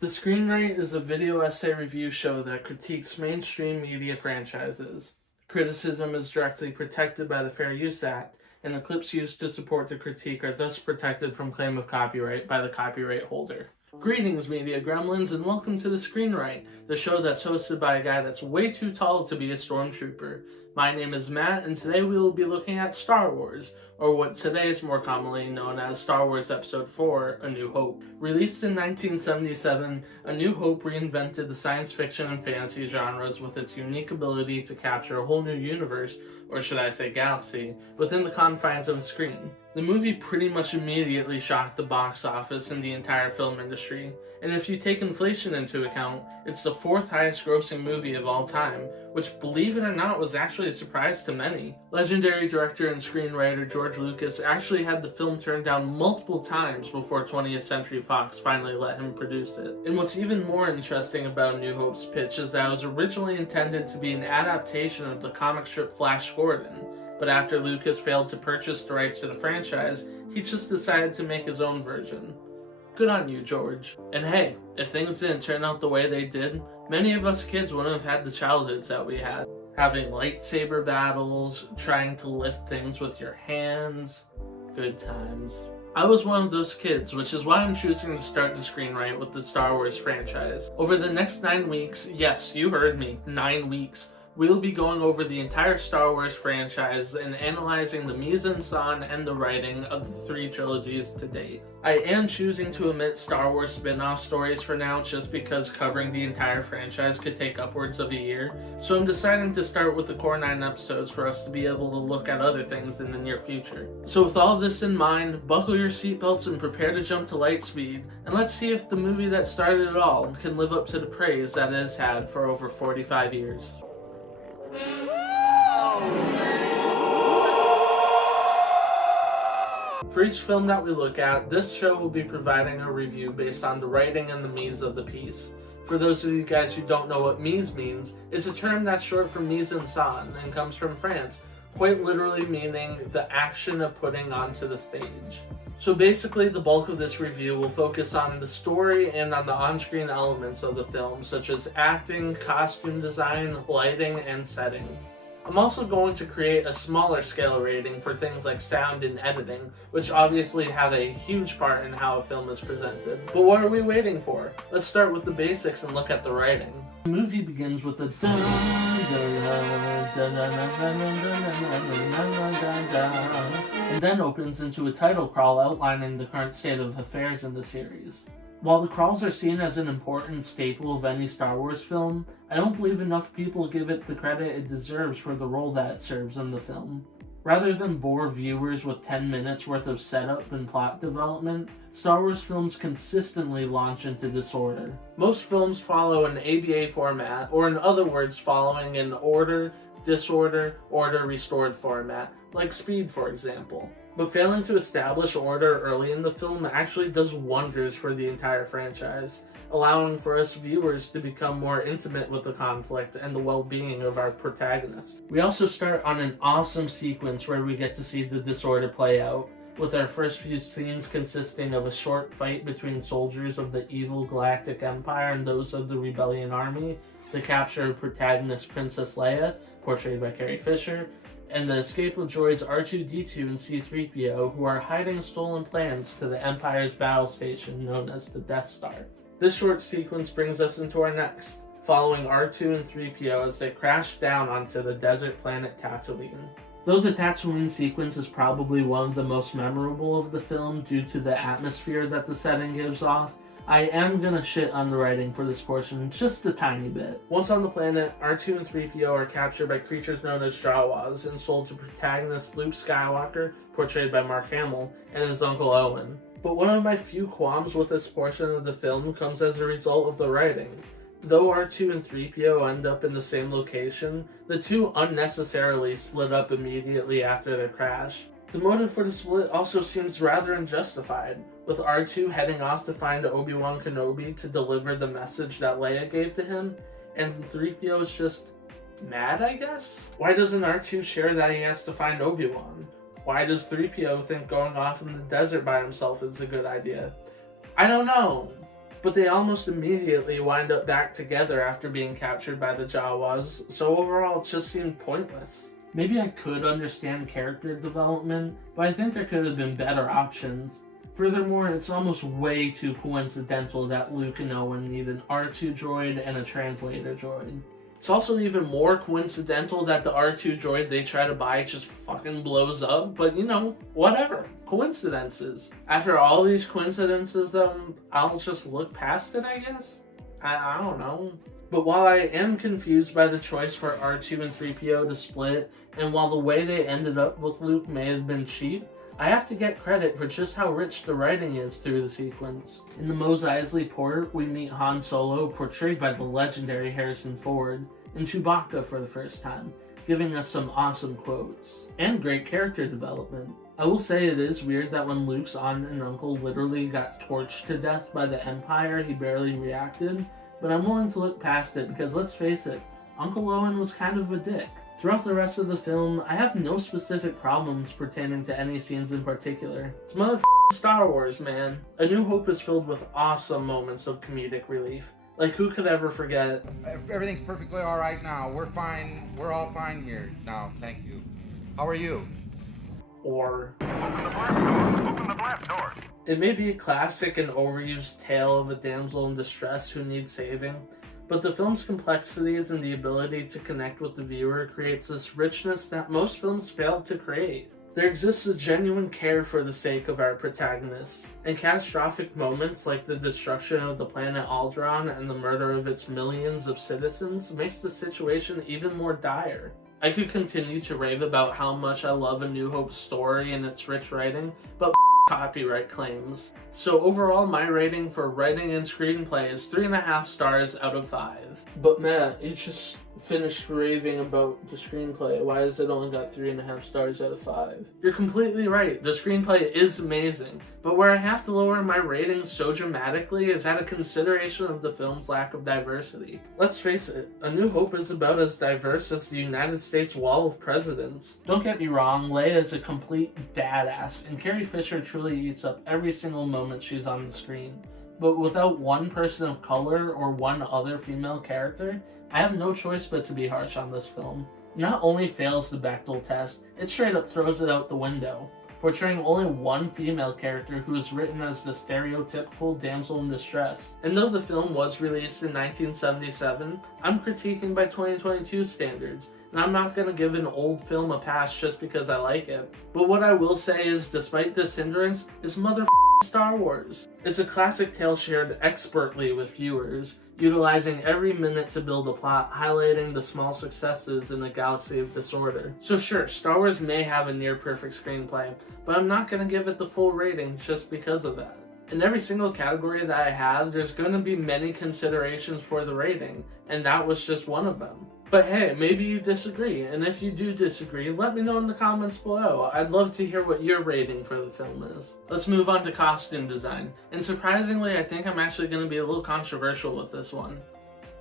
The Screenwrite is a video essay review show that critiques mainstream media franchises. Criticism is directly protected by the Fair Use Act, and the clips used to support the critique are thus protected from claim of copyright by the copyright holder. Greetings, media gremlins, and welcome to The Screenwrite, the show that's hosted by a guy that's way too tall to be a stormtrooper. My name is Matt, and today we will be looking at Star Wars, or what today is more commonly known as Star Wars Episode 4, A New Hope. Released in 1977, A New Hope reinvented the science fiction and fantasy genres with its unique ability to capture a whole new universe, or should I say galaxy, within the confines of a screen. The movie pretty much immediately shocked the box office and the entire film industry, and if you take inflation into account, it's the fourth highest grossing movie of all time, which, believe it or not, was actually a surprise to many. Legendary director and screenwriter George Lucas actually had the film turned down multiple times before 20th Century Fox finally let him produce it. And what's even more interesting about New Hope's pitch is that it was originally intended to be an adaptation of the comic strip Flash Gordon, but after Lucas failed to purchase the rights to the franchise, he just decided to make his own version. Good on you, George. And hey, if things didn't turn out the way they did, many of us kids wouldn't have had the childhoods that we had. Having lightsaber battles, trying to lift things with your hands. Good times. I was one of those kids, which is why I'm choosing to start the Screenwrite with the Star Wars franchise. Over the next 9 weeks, yes, you heard me, 9 weeks, we'll be going over the entire Star Wars franchise and analyzing the mise-en-scène and the writing of the 3 trilogies to date. I am choosing to omit Star Wars spin-off stories for now just because covering the entire franchise could take upwards of a year, so I'm deciding to start with the core 9 episodes for us to be able to look at other things in the near future. So with all of this in mind, buckle your seatbelts and prepare to jump to light speed, and let's see if the movie that started it all can live up to the praise that it has had for over 45 years. For each film that we look at, this show will be providing a review based on the writing and the mise of the piece. For those of you guys who don't know what mise means, it's a term that's short for mise-en-scène and comes from France, quite literally meaning the action of putting onto the stage. So basically, the bulk of this review will focus on the story and on the on-screen elements of the film, such as acting, costume design, lighting, and setting. I'm also going to create a smaller scale rating for things like sound and editing, which obviously have a huge part in how a film is presented. But what are we waiting for? Let's start with the basics and look at the writing. The movie begins with a and then opens into a title crawl outlining the current state of affairs in the series. While the crawls are seen as an important staple of any Star Wars film, I don't believe enough people give it the credit it deserves for the role that it serves in the film. Rather than bore viewers with 10 minutes worth of setup and plot development, Star Wars films consistently launch into disorder. Most films follow an ABA format, or in other words, following an order, disorder, order restored format, like Speed for example. But failing to establish order early in the film actually does wonders for the entire franchise, allowing for us viewers to become more intimate with the conflict and the well-being of our protagonists. We also start on an awesome sequence where we get to see the disorder play out, with our first few scenes consisting of a short fight between soldiers of the evil Galactic Empire and those of the Rebellion Army, the capture of protagonist Princess Leia, portrayed by Carrie Fisher, and the escape of droids R2-D2 and C-3PO, who are hiding stolen plans to the Empire's battle station known as the Death Star. This short sequence brings us into our next, following R2 and 3PO as they crash down onto the desert planet Tatooine. Though the Tatooine sequence is probably one of the most memorable of the film due to the atmosphere that the setting gives off, I am gonna shit on the writing for this portion just a tiny bit. Once on the planet, R2 and 3PO are captured by creatures known as Jawas and sold to protagonist Luke Skywalker, portrayed by Mark Hamill, and his uncle Owen. But one of my few qualms with this portion of the film comes as a result of the writing. Though R2 and 3PO end up in the same location, the two unnecessarily split up immediately after their crash. The motive for the split also seems rather unjustified, with R2 heading off to find Obi-Wan Kenobi to deliver the message that Leia gave to him, and 3PO is just mad, I guess? Why doesn't R2 share that he has to find Obi-Wan? Why does 3PO think going off in the desert by himself is a good idea? I don't know. but they almost immediately wind up back together after being captured by the Jawas, so overall it just seemed pointless. Maybe I could understand character development, but I think there could have been better options. Furthermore, it's almost way too coincidental that Luke and Owen need an R2 droid and a translator droid. It's also even more coincidental that the R2 droid they try to buy just fucking blows up, but you know, whatever. Coincidences. After all these coincidences, though, I'll just look past it, I guess? I don't know. But while I am confused by the choice for R2 and 3PO to split, and while the way they ended up with Luke may have been cheap, I have to get credit for just how rich the writing is through the sequence. In the Mos Eisley port, we meet Han Solo, portrayed by the legendary Harrison Ford, and Chewbacca for the first time, giving us some awesome quotes, and great character development. I will say it is weird that when Luke's aunt and uncle literally got torched to death by the Empire, he barely reacted, but I'm willing to look past it because let's face it, Uncle Owen was kind of a dick. Throughout the rest of the film, I have no specific problems pertaining to any scenes in particular. It's motherfucking Star Wars, man. A New Hope is filled with awesome moments of comedic relief. Like, who could ever forget? Everything's perfectly all right now. We're fine. We're all fine here now. Thank you. How are you? Or... Open the blast door! Open the blast door! It may be a classic and overused tale of a damsel in distress who needs saving, but the film's complexities and the ability to connect with the viewer creates this richness that most films fail to create. There exists a genuine care for the sake of our protagonists, and catastrophic moments like the destruction of the planet Alderaan and the murder of its millions of citizens makes the situation even more dire. I could continue to rave about how much I love A New Hope's story and its rich writing, but copyright claims. So overall, my rating for writing and screenplay is 3.5 stars out of 5. But Matt, you just finished raving about the screenplay. Why has it only got 3.5 stars out of 5? You're completely right. The screenplay is amazing. But where I have to lower my rating so dramatically is out of consideration of the film's lack of diversity. Let's face it, A New Hope is about as diverse as the United States Wall of Presidents. Don't get me wrong, Leia is a complete badass, and Carrie Fisher truly eats up every single moment she's on the screen. But without one person of color or one other female character, I have no choice but to be harsh on this film. Not only fails the Bechdel test, it straight up throws it out the window, portraying only one female character who is written as the stereotypical damsel in distress. And though the film was released in 1977, I'm critiquing by 2022 standards, and I'm not gonna give an old film a pass just because I like it. But what I will say is, despite this hindrance, it's Star Wars. It's a classic tale shared expertly with viewers, utilizing every minute to build a plot, highlighting the small successes in a galaxy of disorder. So sure, Star Wars may have a near-perfect screenplay, but I'm not going to give it the full rating just because of that. In every single category that I have, there's going to be many considerations for the rating, and that was just one of them. But hey, maybe you disagree, and if you do disagree, let me know in the comments below. I'd love to hear what your rating for the film is. Let's move on to costume design, and surprisingly, I think I'm actually going to be a little controversial with this one.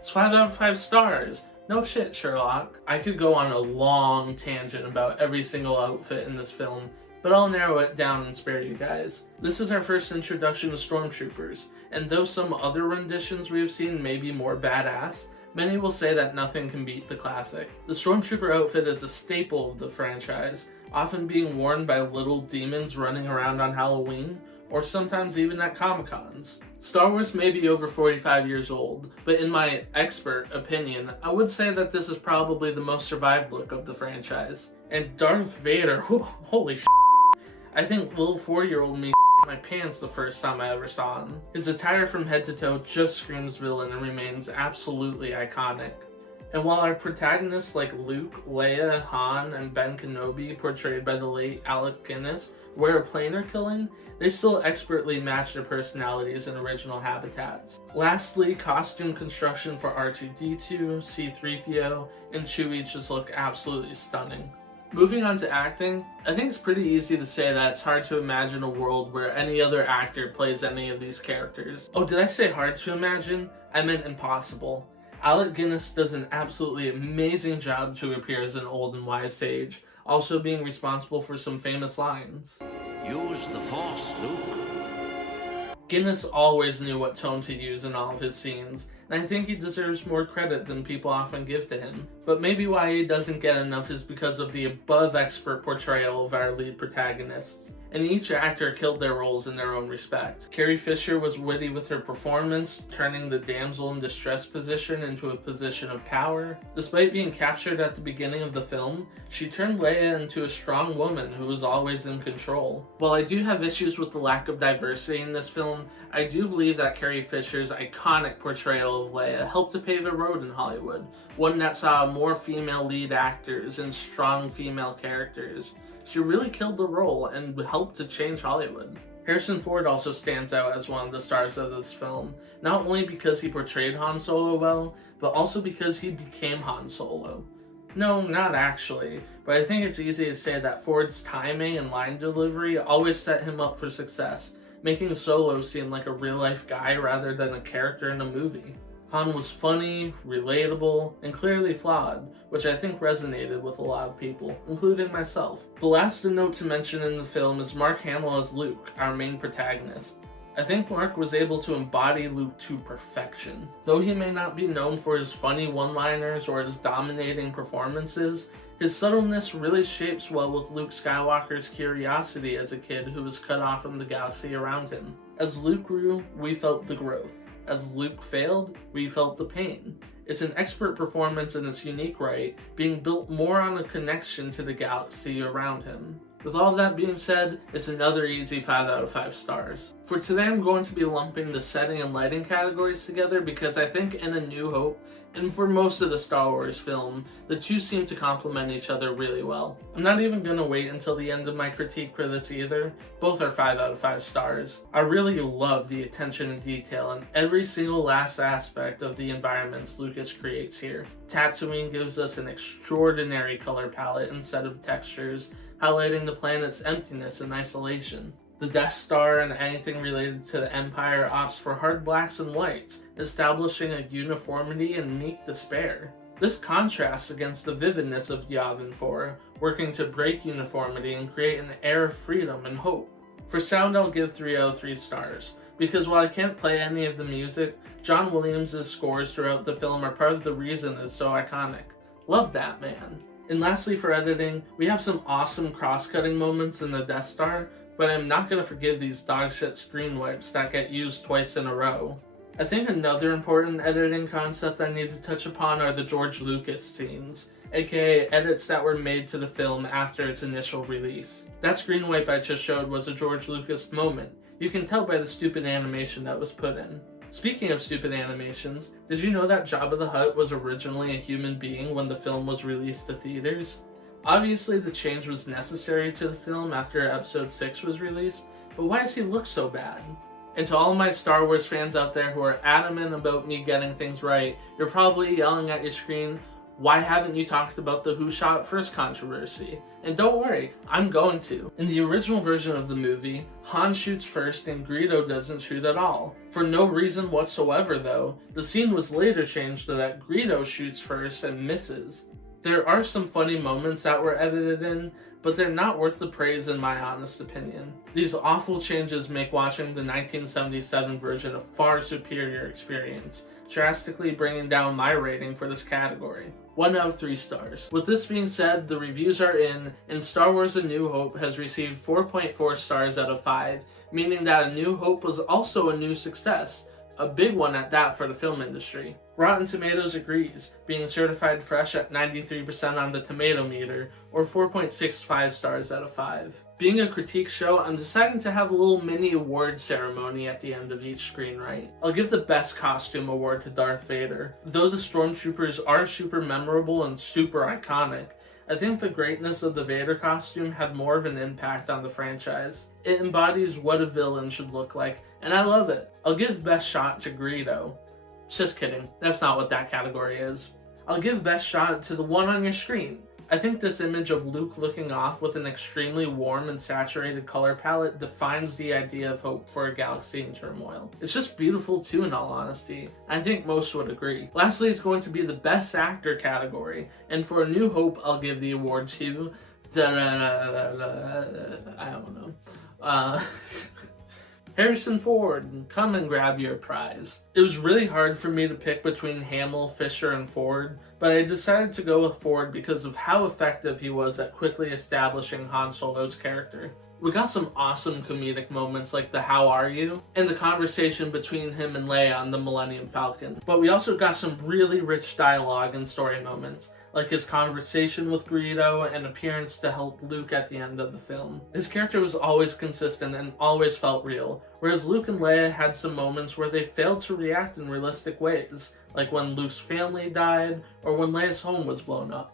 It's 5 out of 5 stars. No shit, Sherlock. I could go on a long tangent about every single outfit in this film, but I'll narrow it down and spare you guys. This is our first introduction to stormtroopers, and though some other renditions we have seen may be more badass, many will say that nothing can beat the classic. The Stormtrooper outfit is a staple of the franchise, often being worn by little demons running around on Halloween, or sometimes even at Comic-Cons. Star Wars may be over 45 years old, but in my expert opinion, I would say that this is probably the most survived look of the franchise. And Darth Vader, holy shit, I think little 4-year-old me my pants the first time I ever saw him. His attire from head to toe just screams villain and remains absolutely iconic. And while our protagonists like Luke, Leia, Han, and Ben Kenobi, portrayed by the late Alec Guinness, wear a planar killing, they still expertly match their personalities in original habitats. Lastly, costume construction for R2-D2, C-3PO, and Chewie just look absolutely stunning. Moving on to acting, I think it's pretty easy to say that it's hard to imagine a world where any other actor plays any of these characters. Oh, did I say hard to imagine? I meant impossible. Alec Guinness does an absolutely amazing job to appear as an old and wise sage, also being responsible for some famous lines. Use the Force, Luke. Guinness always knew what tone to use in all of his scenes, and I think he deserves more credit than people often give to him. But maybe why he doesn't get enough is because of the above-expert portrayal of our lead protagonists. And each actor killed their roles in their own respect. Carrie Fisher was witty with her performance, turning the damsel in distress position into a position of power. Despite being captured at the beginning of the film, she turned Leia into a strong woman who was always in control. While I do have issues with the lack of diversity in this film, I do believe that Carrie Fisher's iconic portrayal of Leia helped to pave a road in Hollywood, one that saw more female lead actors and strong female characters. She really killed the role and helped to change Hollywood. Harrison Ford also stands out as one of the stars of this film, not only because he portrayed Han Solo well, but also because he became Han Solo. No, not actually, but I think it's easy to say that Ford's timing and line delivery always set him up for success, making Solo seem like a real-life guy rather than a character in a movie. Han was funny, relatable, and clearly flawed, which I think resonated with a lot of people, including myself. The last note to mention in the film is Mark Hamill as Luke, our main protagonist. I think Mark was able to embody Luke to perfection. Though he may not be known for his funny one-liners or his dominating performances, his subtleness really shapes well with Luke Skywalker's curiosity as a kid who was cut off from the galaxy around him. As Luke grew, we felt the growth. As Luke failed, we felt the pain. It's an expert performance in its unique right, being built more on a connection to the galaxy around him. With all that being said, it's another easy 5 out of 5 stars. For today, I'm going to be lumping the setting and lighting categories together because I think in A New Hope, and for most of the Star Wars film, the two seem to complement each other really well. I'm not even going to wait until the end of my critique for this either. Both are 5 out of 5 stars. I really love the attention to detail in every single last aspect of the environments Lucas creates here. Tatooine gives us an extraordinary color palette and set of textures, highlighting the planet's emptiness and isolation. The Death Star and anything related to the Empire opts for hard blacks and whites, establishing a uniformity and meek despair. This contrasts against the vividness of Yavin 4, working to break uniformity and create an air of freedom and hope. For sound, I'll give 3 out of 3 stars, because while I can't play any of the music, John Williams' scores throughout the film are part of the reason it's so iconic. Love that man. And lastly, for editing, we have some awesome cross-cutting moments in the Death Star, but I'm not going to forgive these dogshit screen wipes that get used twice in a row. I think another important editing concept I need to touch upon are the George Lucas scenes, aka edits that were made to the film after its initial release. That screen wipe I just showed was a George Lucas moment. You can tell by the stupid animation that was put in. Speaking of stupid animations, did you know that Jabba the Hutt was originally a human being when the film was released to theaters? Obviously the change was necessary to the film after episode 6 was released, but why does he look so bad? And to all my Star Wars fans out there who are adamant about me getting things right, you're probably yelling at your screen, why haven't you talked about the Who Shot First controversy? And don't worry, I'm going to. In the original version of the movie, Han shoots first and Greedo doesn't shoot at all. For no reason whatsoever though, the scene was later changed so that Greedo shoots first and misses. There are some funny moments that were edited in, but they're not worth the praise in my honest opinion. These awful changes make watching the 1977 version a far superior experience, drastically bringing down my rating for this category. 1 out of 3 stars. With this being said, the reviews are in, and Star Wars A New Hope has received 4.4 stars out of 5, meaning that A New Hope was also a new success. A big one at that for the film industry. Rotten Tomatoes agrees, being certified fresh at 93% on the tomato meter, or 4.65 stars out of 5. Being a critique show, I'm deciding to have a little mini award ceremony at the end of each Screenwrite. I'll give the Best Costume Award to Darth Vader. Though the Stormtroopers are super memorable and super iconic, I think the greatness of the Vader costume had more of an impact on the franchise. It embodies what a villain should look like, and I love it. I'll give Best Shot to Greedo. Just kidding, that's not what that category is. I'll give Best Shot to the one on your screen. I think this image of Luke looking off with an extremely warm and saturated color palette defines the idea of hope for a galaxy in turmoil. It's just beautiful too, in all honesty. I think most would agree. Lastly, it's going to be the Best Actor category, and for A New Hope, I'll give the award to... I don't know. Harrison Ford, come and grab your prize. It was really hard for me to pick between Hamill, Fisher, and Ford, but I decided to go with Ford because of how effective he was at quickly establishing Han Solo's character. We got some awesome comedic moments like the "How are you?" and the conversation between him and Leia on the Millennium Falcon. But we also got some really rich dialogue and story moments, like his conversation with Greedo and appearance to help Luke at the end of the film. His character was always consistent and always felt real, whereas Luke and Leia had some moments where they failed to react in realistic ways, like when Luke's family died or when Leia's home was blown up.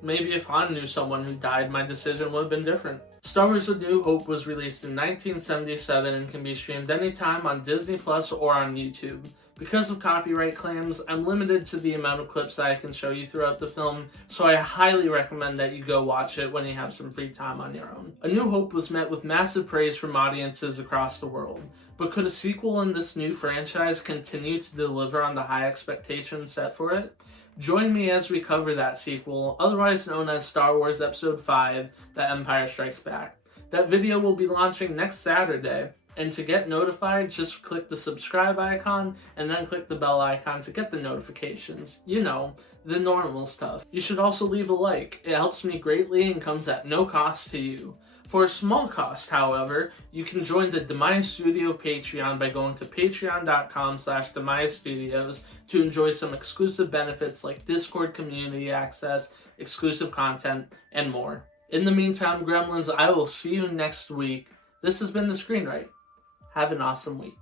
Maybe if Han knew someone who died, my decision would have been different. Star Wars A New Hope was released in 1977 and can be streamed anytime on Disney Plus or on YouTube. Because of copyright claims, I'm limited to the amount of clips that I can show you throughout the film, so I highly recommend that you go watch it when you have some free time on your own. A New Hope was met with massive praise from audiences across the world, but could a sequel in this new franchise continue to deliver on the high expectations set for it? Join me as we cover that sequel, otherwise known as Star Wars Episode 5, The Empire Strikes Back. That video will be launching next Saturday, and to get notified, just click the subscribe icon and then click the bell icon to get the notifications. You know, the normal stuff. You should also leave a like. It helps me greatly and comes at no cost to you. For a small cost, however, you can join the Demise Studio Patreon by going to patreon.com/DemiseStudios to enjoy some exclusive benefits like Discord community access, exclusive content, and more. In the meantime, Gremlins, I will see you next week. This has been The Screenwrite. Have an awesome week.